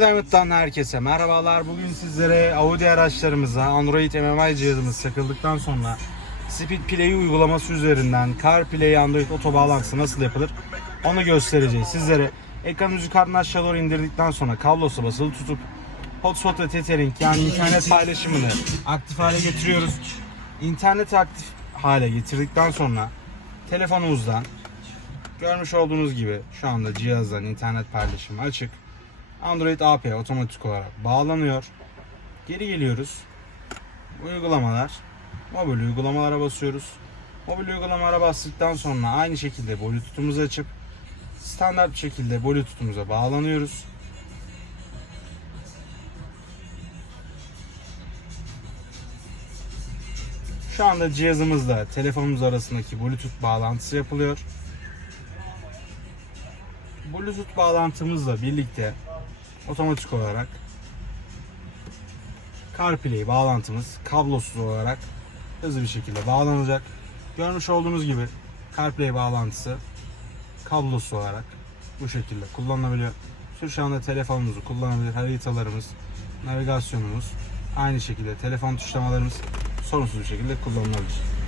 Diamond'dan herkese merhabalar. Bugün sizlere Audi araçlarımıza Android MMI cihazımız takıldıktan sonra Speed Play uygulaması üzerinden CarPlay Android Auto bağlantısı nasıl yapılır onu göstereceğiz. Sizlere ekran yukarıdan aşağı doğru indirdikten sonra kablosu basılı tutup Hotspot ve Tethering yani internet paylaşımını aktif hale getiriyoruz. İnterneti aktif hale getirdikten sonra telefonumuzdan görmüş olduğunuz gibi şu anda cihazdan internet paylaşımı açık. Android API otomatik olarak bağlanıyor. Geri geliyoruz. Uygulamalar. Mobil uygulamalara basıyoruz. Mobil uygulamalara bastıktan sonra aynı şekilde Bluetooth'umuzu açıp standart şekilde Bluetooth'umuza bağlanıyoruz. Şu anda cihazımızla telefonumuz arasındaki Bluetooth bağlantısı yapılıyor. Bluetooth bağlantımızla birlikte otomatik olarak CarPlay bağlantımız kablosuz olarak hızlı bir şekilde bağlanacak. Görmüş olduğunuz gibi CarPlay bağlantısı kablosuz olarak bu şekilde kullanılabiliyor. Şu anda telefonumuzu kullanabilir, haritalarımız, navigasyonumuz aynı şekilde telefon tuşlamalarımız sorunsuz bir şekilde kullanılabilir.